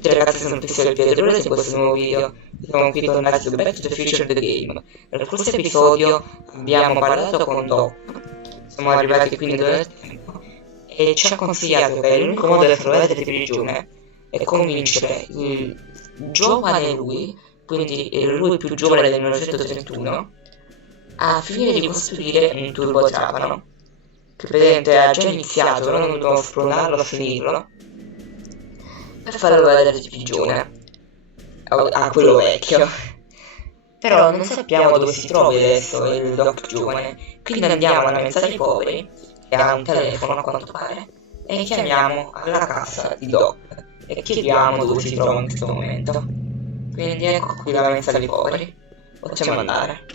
tutti ragazzi, sono tutti del piede, se questo nuovo video siamo qui tornati su Back to the Future the Game. Nel corso episodio abbiamo parlato con Doc, siamo arrivati quindi nel tempo, e ci ha consigliato che l'unico modo per trovare di prigione è convincere il giovane lui, quindi lui più giovane del 1931, a finire di costruire un turbotrapano, che presente ha già iniziato, però non dobbiamo spronarlo a finirlo, per farlo vedere di prigione a quello vecchio. Però non sappiamo dove si trovi adesso il doc giovane, quindi andiamo alla mensa dei poveri, che ha un telefono a quanto pare, e chiamiamo alla casa di Doc e chiediamo dove si trova in questo momento. Quindi ecco qui la mensa dei poveri, possiamo andare.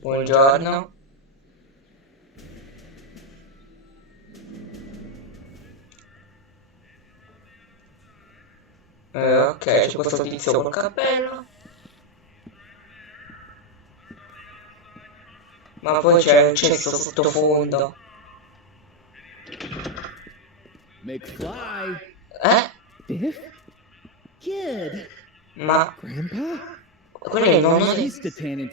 Buongiorno. Ok, c'è questo tizio col cappello. Ma poi c'è il cesso sottofondo. McFly. Biff? Kid. Ma... Grandpa? quello è il nonno di...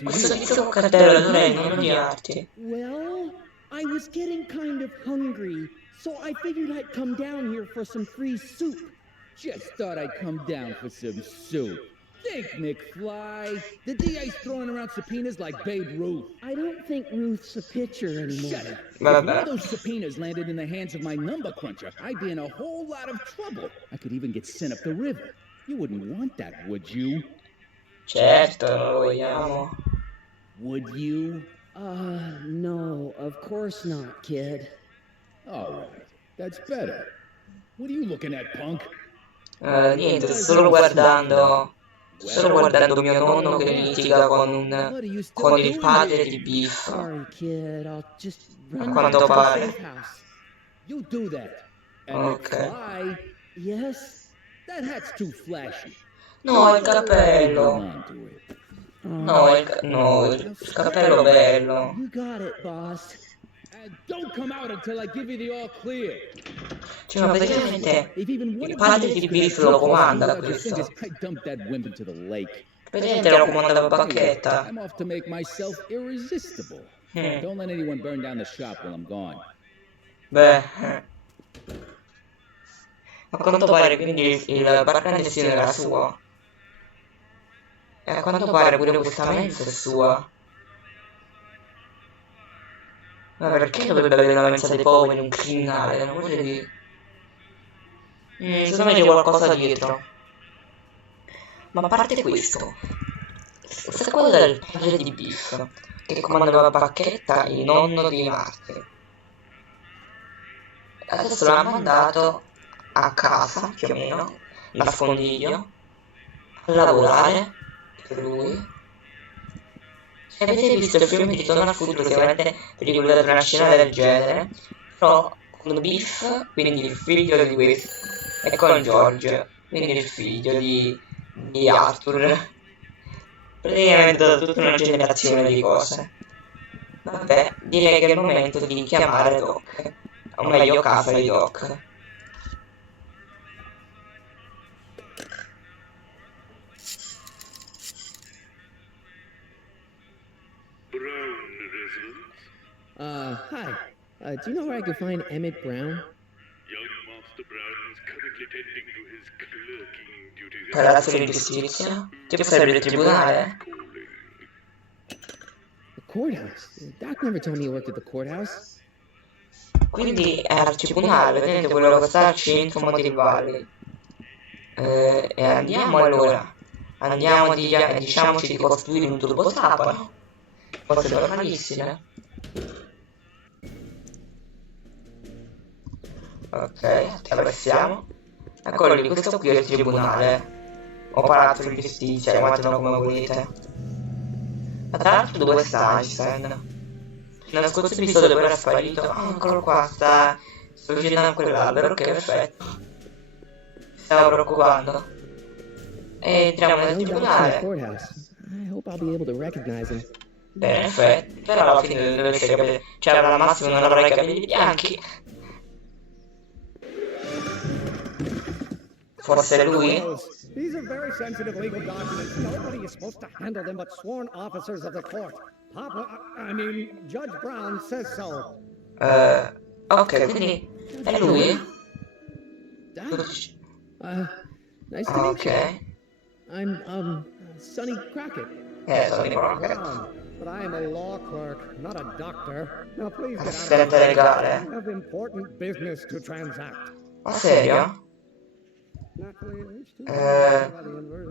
questo tizio col cappello non è il nonno di Artie. Well, I was getting kind of hungry, so I figured I'd come down here for some free soup. Just thought I'd come down for some soup. Think, McFly. The DA's throwing around subpoenas like Babe Ruth. I don't think Ruth's a pitcher anymore. Shut up. If one of those subpoenas landed in the hands of my number cruncher, I'd be in a whole lot of trouble. I could even get sent up the river. You wouldn't want that, would you? Certo, lo vogliamo. Would you? No, of course not, kid. All right, that's better. What are you looking at, punk? Niente, sto solo guardando mio nonno che litiga con il padre di Biff. Sorry, kid. I'll just A run quanto back to the pare. safe house. You do that. And Okay. McFly, Yes? that hat's too flashy. No, il Hold cappello. on to it. No, il cappello bello. You got it, boss. And don't come out until I give you the all clear. Cioè, ma praticamente If even one il of you padre di Biff lo comanda questo. I dumped that wimp into the lake. Praticamente lo comandava Bacchetta. I'm off to make myself irresistible. Don't let anyone burn down the shop while I'm gone. Beh, a quanto pare quindi il bar clandestino era suo. E a quanto pare pure questa mensa è sua. Ma perché dovrebbe avere una mensa dei poveri un criminale? Non voglio dire. Secondo me c'è qualcosa dietro. Ma a parte questo, questa cosa del padre di Biff, che comandava Bacchetta, il nonno di Marte. Adesso l'ha mandato a casa, più o meno, nascondiglio, a lavorare per lui. Se avete visto il film di Ritorno al futuro, sicuramente vi ricordate una scena del genere, però con Biff, quindi il figlio di questo, e con George, quindi il figlio di Arthur. Praticamente tutta una generazione di cose. Vabbè, direi che è il momento di chiamare Doc, o meglio casa di Doc. Hi. Do you know where I could find Emmett Brown? Young Master Brown is currently tending to his clerking duties. Palazzo di giustizia? Tipo sarebbe il tribunale? The courthouse? Doc never told me he worked at the courthouse. Quindi è al tribunale, vedete quello che sta al centro Motive Valley. E andiamo allora. Andiamo, diciamoci di costruire un turbotrapano. Cose normalissime. Ok, attraversiamo. Eccolo lì, questo qui è il tribunale. O palazzo di giustizia, chiamatelo come volete. Ma tra l'altro dove sta Einstein? Nello scorso episodio poi era sparito. Oh, eccolo qua, sta girando quell'albero, ok, perfetto. Stavo preoccupando. E entriamo nel tribunale. I hope I'll be able to recognize him. Bene, perfetto. Però alla fine deve essere capito. Cioè, al massimo non avrà i capelli bianchi. Forse è lui? These are very sensitive legal documents. Nobody is supposed to handle them but sworn officers of the court. Judge Brown says so. Ok, quindi è lui? Nice to meet you. Ok. I'm Sonny Crockett. Sono Crockett. Brown, but I am a law clerk, not a doctor. Now please get out of Assistente here. legale. I have important business to transact. Ma serio?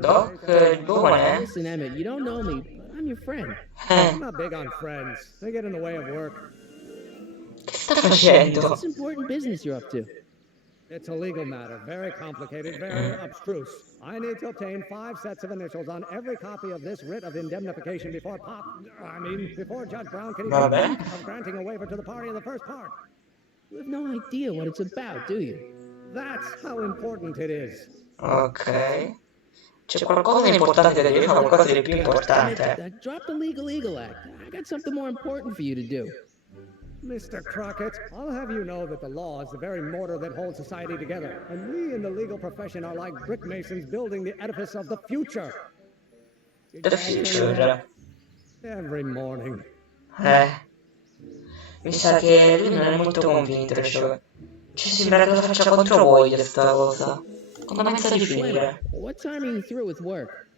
Doc, giovane? Listen, Emmett, you don't know me, but I'm your friend. I'm not big on friends. They get in the way of work. Che sta facendo? What's important business you're up to? It's a legal matter, very complicated, very abstruse. I need to obtain 5 sets of initials on every copy of this writ of indemnification before before Judge Brown can even think of granting a waiver to the party in the first part. You have no idea what it's about, do you? That's how important it is. Ok. C'è qualcosa di importante da dire, fa qualcosa di più importante. Drop the Legal Eagle Act. I got something more important for you to do. Mr. Crockett, I'll have you know that the law is the very mortar that holds society together, and we in the legal profession are like brick masons building the edifice of the future. The future. Every morning. Mi sa che lui non è molto convinto, cioè. Ci sembra che lo faccia contro voi questa cosa. Quando pensa di finire? What time are you through with work?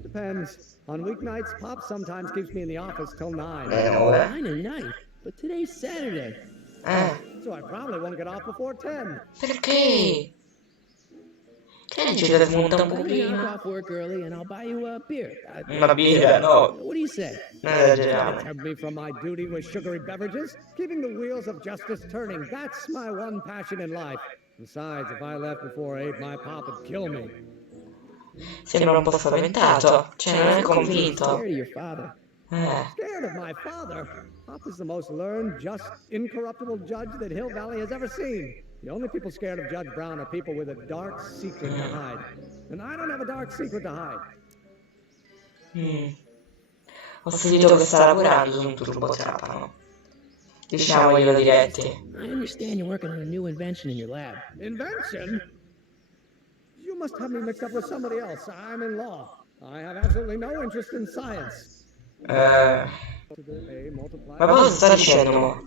Depends. On weeknights, Pop sometimes keeps me in the office till 9. 9 at night? But today's Saturday. So I probably won't get off before 10. Perché? Che ne ci smonta un po' Knock prima? off work early and I'll buy you a beer. Una birra, no. What do you say? Non esageriamo. Kept me from my duty with sugary beverages, keeping the wheels of justice turning. That's my one passion in life. Besides, if I left before 8, my pop would kill me. Sembra un po' spaventato. Cioè, non è convinto. Scared of your father. Scared of my father? Pop is the most learned, just, incorruptible judge that Hill Valley has ever seen. The only people scared of Judge Brown are people with a dark secret to hide. And I don't have a dark secret to hide. Ho sentito che sta lavorando su un turbotrapano. Diciamoglielo diretti. I understand you're working on a new invention in your lab. Invention? You must have me mixed up with somebody else. I'm in law. I have absolutely no interest in science. Ma cosa sta dicendo?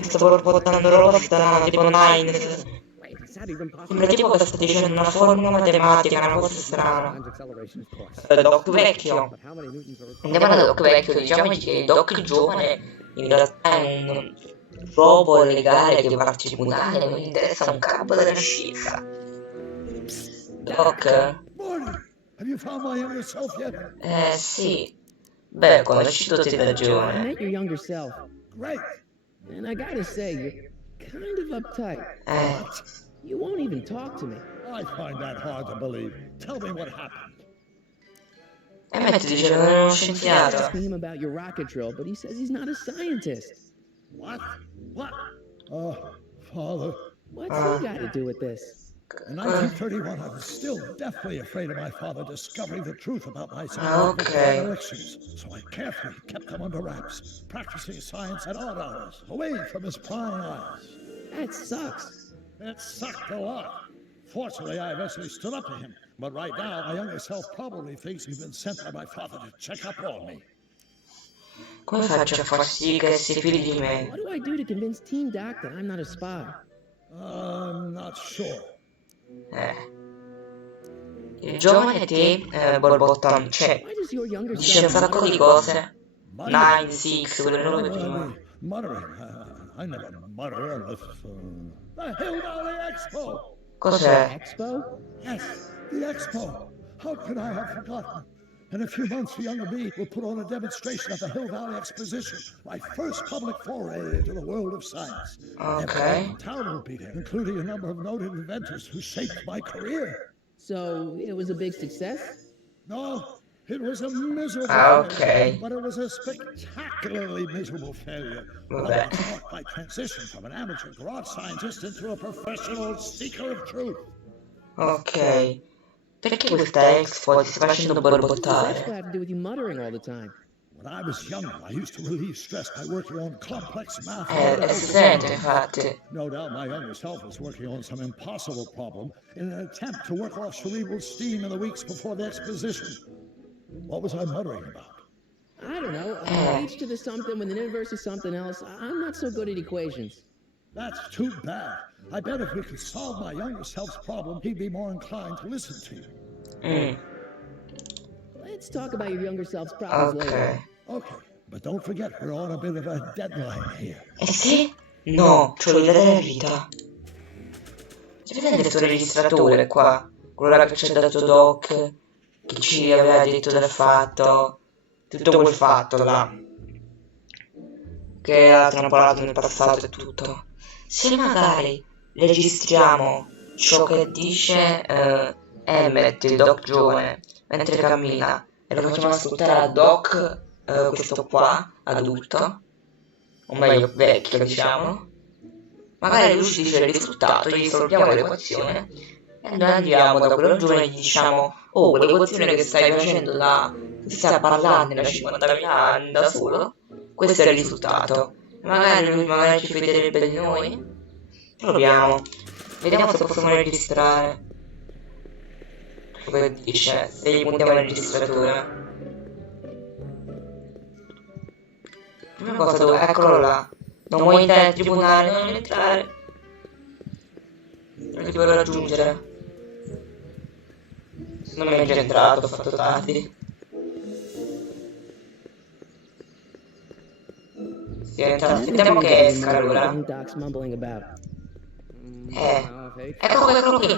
Sto portando roba strana, tipo Nine. Sembra tipo che sta dicendo una formula matematica, una cosa strana. Doc vecchio. Andiamo da Doc vecchio, diciamogli che Doc giovane in realtà è un robot legale che va a tribunale, non gli interessa un capo della scienza. Doc? Have you found my younger self yet? Sì. Beh, conosci tutti da I giovane. met your younger self. Great. And I gotta say, you're kind of uptight. You won't even talk to me. I find that hard to believe. Tell me what happened. Emmett dice che non è uno I was scienziato. asking him about your rocket drill, but he says he's not a scientist. What? What? Oh, Father. What's he got to do with this? In 1931, I was still deathly afraid of my father discovering the truth about my scientific Okay. elections, so I carefully kept them under wraps, practicing science at odd hours, away from his prying eyes. That sucks. It sucked a lot. Fortunately, I eventually stood up to him, but right now, my younger self probably thinks he's been sent by my father to check up on me. Come faccio a far sì che si fidi di me? What do I do to convince Team Doc that I'm not a spy? I'm not sure. Il giovane ti borbotta, cioè, Why does your younger dice un self... sacco di cose. 9, 6, quelle robe prima. Muttering. I never mutter unless... the Hill Valley Expo! Cos'è? Expo? Yes, the Expo. How could I have forgotten? In a few months, the younger me will put on a demonstration at the Hill Valley Exposition, my first public foray into the world of science. Okay. Everyone in town will be there, including a number of noted inventors who shaped my career. So, it was a big success? No, it was a miserable Okay. failure, but it was a spectacularly miserable failure. Vabbè. It marked my transition from an amateur garage scientist into a professional seeker of truth. Ok. Perché questa Expo ti sta facendo What does borbottare? Expo have to do with you muttering all the time? When I was younger, I used to relieve stress by working on complex math. Si sente infatti. No doubt my younger self was working on some impossible problem in an attempt to work off cerebral steam in the weeks before the exposition. What was I muttering about? I don't know. H to the something with an inverse of something else. I'm not so good at equations. That's too bad. I bet if we could solve my younger self's problem, he'd be more inclined to listen to you. Let's talk about your younger self's problems later. Okay, but don't forget we're on a bit of a deadline here. Sì? No, c'ho l'idea della vita. C'è vedete il suo registratore qua? Quello là che ci ha dato Doc, che ci aveva detto del fatto, tutto quel fatto là, che hanno parlato nel passato e tutto. Se magari registriamo ciò che dice Emmett, il Doc giovane, mentre cammina, e lo facciamo ascoltare a Doc, questo qua, adulto, o meglio vecchio diciamo, magari lui ci dice il risultato, gli risolviamo l'equazione e noi andiamo da quello giovane e gli diciamo: oh, quell'equazione che stai facendo da, che stai parlando da 50.000 anni da solo, questo è il risultato. Magari lui ci fiderebbe di noi. Proviamo, vediamo se possiamo registrare come dice, se gli puntiamo il registratore. Prima cosa dove, eccolo là. Non vuoi entrare al tribunale, non entrare. Non ti puoi raggiungere. Non mi è già entrato, ho fatto tardi. Si è entrato, sentiamo che esca allora. Eccolo qui.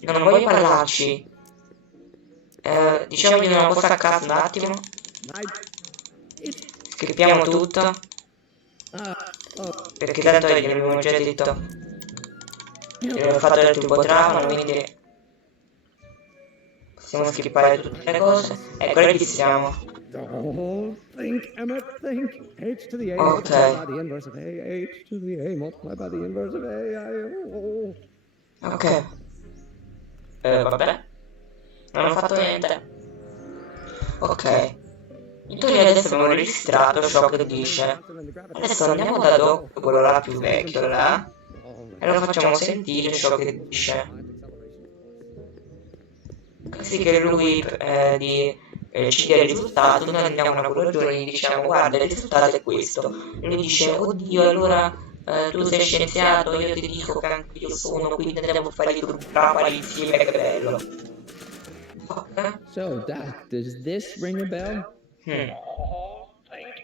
Non voglio parlarci. Diciamogli una cosa a caso un attimo. Scarichiamo tutto. Perché tanto gli abbiamo già detto. Gli abbiamo fatto del turbotrama, quindi possiamo skippare tutte le cose. Ecco, registriamo. Don't think, Emmett, think. H to the A Okay. multiplied by the inverse of A. H to the A multiplied by the inverse of A. Ok. Vabbè. Non ho fatto niente. Ok. In teoria adesso abbiamo registrato ciò che dice. Adesso andiamo da Doc, quello là più vecchio là, e lo facciamo sentire ciò che dice. Così che lui ci dia il risultato, noi andiamo da quello giorno e gli diciamo: guarda, il risultato è questo. E lui dice: oddio, allora tu sei scienziato, io ti dico che anche io sono, quindi andiamo a fare i turbotrama insieme, che bello. Ok. So, Doc, does this ring a bell? Think,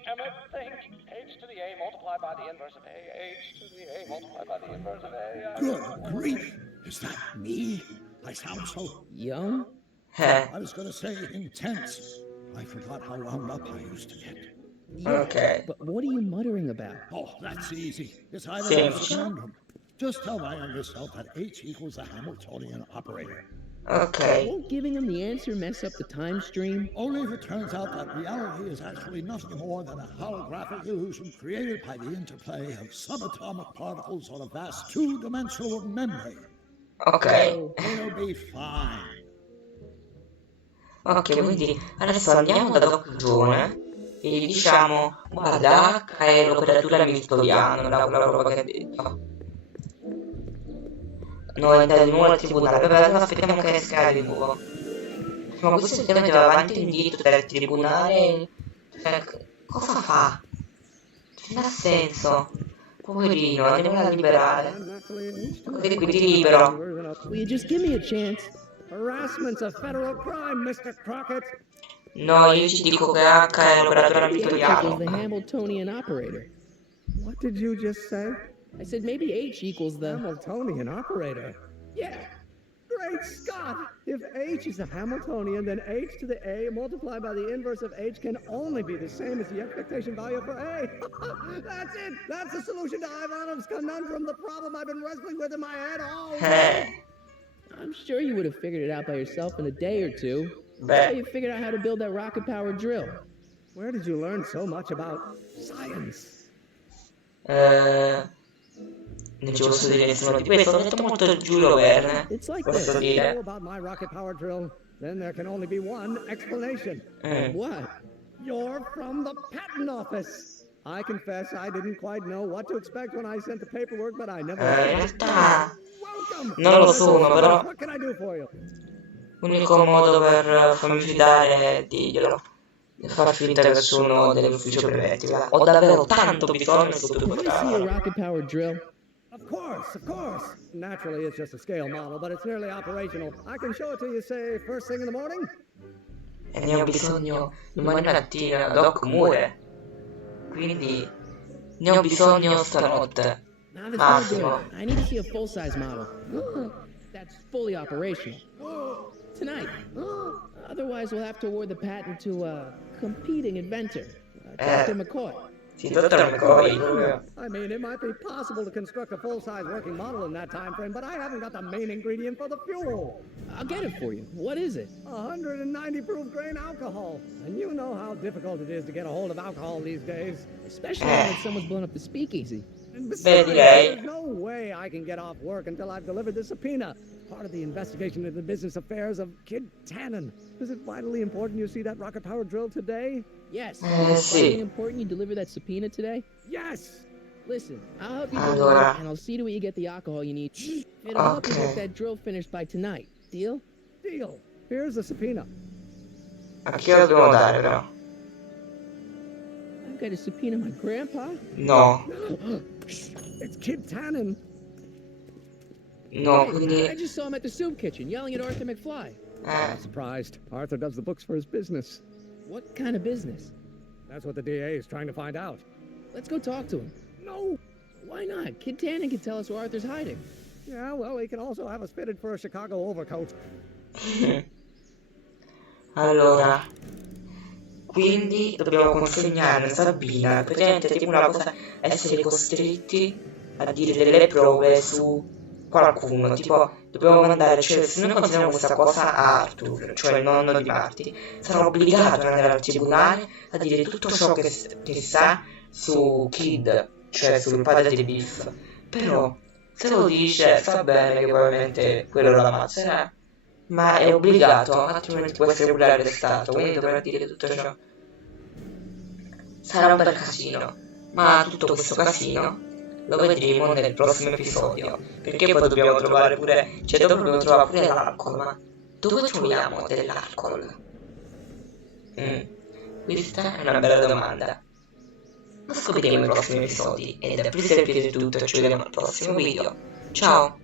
Emmett, think. H to the A multiplied by the inverse of A. H to the A multiplied by the inverse of A. Good grief! Is that me? I sound so... Young? I was gonna say intense. I forgot how wound up I used to get. Ok. But what are you muttering about? Oh, that's easy. It's either Semplice. a conundrum. Just tell my younger self that H equals the Hamiltonian operator. Ok. Won't giving him the answer mess up the time stream? Only if it turns out that reality is actually nothing more than a holographic illusion created by the interplay of subatomic particles on a vast two-dimensional membrane. Ok. It'll be fine. Ok, quindi adesso andiamo da Doc giovane e gli diciamo: guarda, H è l'operatore hamiltoniano, la roba che ha detto. Noi andiamo di nuovo al tribunale, vabbè, allora aspettiamo che esca di nuovo. Ma questo ultimamente va avanti e indietro tra il tribunale. Cioè, cosa fa? Non ha senso. Poverino, andiamo a liberare. Così qui ti libero. Will you just give me a chance? Harassment's a federal crime, Mr. Crockett. No, io ci dico che H è l'operatore Maybe H hamiltoniano. equals the Hamiltonian operator. What did you just say? I said maybe H equals the... Hamiltonian operator. Yeah. Great Scott! If H is a Hamiltonian, then H to the A multiplied by the inverse of H can only be the same as the expectation value for A. That's it! That's the solution to Ivanov's conundrum, the problem I've been wrestling with in my head all week. I'm sure you would have figured it out by yourself in a day or two. That's how Beh, you figured out how to build that rocket-powered drill. Where did you learn so much about science? non ci posso dire nessuno di questo, ho detto molto Giulio Verne. It's like Posso this. You know dire. about my rocket-powered drill? then there can only be one explanation. What? You're from the patent office. I confess I didn't quite know what to expect when I sent the paperwork, but I never. In realtà Welcome. non lo sono, però What can I do for you? l'unico modo per farmi fidare è dirglielo. Far finta che sono dell'ufficio brevetti. Ho davvero tanto bisogno che tu Can I see a potrà. rocket-powered drill? Of course, of course. Naturally, it's just a scale model, but it's nearly operational. I can show it to you, say, first thing in the morning. E ne ho bisogno domani mattina, Doc muore. Quindi ne ho bisogno stanotte. Now that's Massimo. no good. I need to see a full-size model. That's fully operational. Tonight. Otherwise, we'll have to award the patent to a competing inventor, Dr. McCoy. Sì, dottor McCoy. I mean, it might be possible to construct a full-size working model in that time frame, but I haven't got the main ingredient for the fuel. I'll get it for you. What is it? 190 proof grain alcohol. And you know how difficult it is to get a hold of alcohol these days. Especially when someone's blown up the speakeasy. And Beh, besides, direi. there's no way I can get off work until I've delivered the subpoena. Part of the investigation into the business affairs of Kid Tannen. Is it vitally important you see that rocket-powered drill today? Yes. Sì. Vitally important you deliver that subpoena today? Yes! Listen, I'll help you Allora. deliver, and I'll see to it you get the alcohol you need. It'll help you Okay. get that drill finished by tonight. Deal? Deal. Here's the subpoena. A chi lo dobbiamo dare però? I've got to subpoena my grandpa? No. It's Kid Tannen. No, Hey, quindi. I just saw him at the soup kitchen yelling at Arthur McFly. Not surprised. Arthur does the books for his business. What kind of business? That's what the DA is trying to find out. Let's go talk to him. No! Why not? Kid Tannen can tell us where Arthur's hiding. Yeah, well, he can also have us fitted for a Chicago overcoat. Allora, quindi dobbiamo consegnare Sabina, praticamente è tipo una cosa, essere costretti a dire delle prove su qualcuno, tipo dobbiamo mandare, cioè se noi consegniamo questa cosa a Arthur, cioè il nonno di Marty, sarà obbligato ad andare al tribunale a dire tutto ciò che sa su Kid, cioè sul padre di Biff. Però se lo dice sa bene che probabilmente quello la ammazza, ma è obbligato, altrimenti può essere pure arrestato, quindi dovrà dire tutto ciò. Sarà un bel casino, ma tutto questo casino lo vedremo nel prossimo episodio, perché poi dobbiamo trovare pure, cioè dopo dobbiamo trovare pure l'alcol, ma dove troviamo dell'alcol? Questa è una bella domanda. Lo scopriremo nei prossimi episodi, ed è per questo tutto, ci vediamo al prossimo video. Ciao!